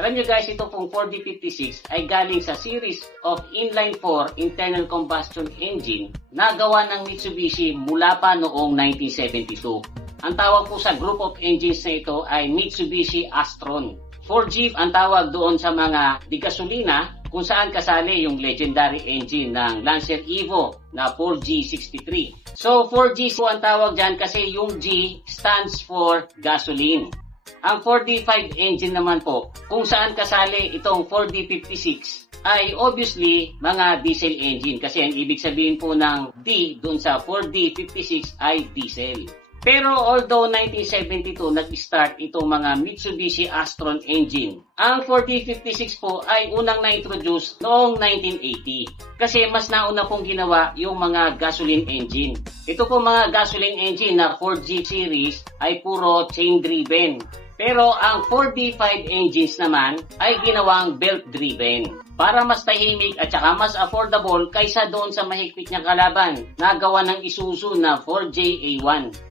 Alam nyo guys, ito pong 4D56 ay galing sa series of inline-4 internal combustion engine na gawa ng Mitsubishi mula pa noong 1972. Ang tawag po sa group of engines na ito ay Mitsubishi Astron. 4G ang tawag doon sa mga digasolina kung saan kasali yung legendary engine ng Lancer Evo na 4G63. So 4G po ang tawag dyan kasi yung G stands for gasoline. Ang 4D5 engine naman po kung saan kasali itong 4D56 ay obviously mga diesel engine kasi ang ibig sabihin po ng D doon sa 4D56 ay diesel. Pero although 1972 nag-start itong mga Mitsubishi Astron engine, ang 4D56 po ay unang na-introduce noong 1980 kasi mas nauna pong ginawa yung mga gasoline engine. Ito po mga gasoline engine na 4G series ay puro chain driven. Pero ang 4D5 engines naman ay ginawang belt driven para mas tahimik at saka mas affordable kaysa doon sa mahigpit niyang kalaban na gawa ng Isuzu na 4JA1.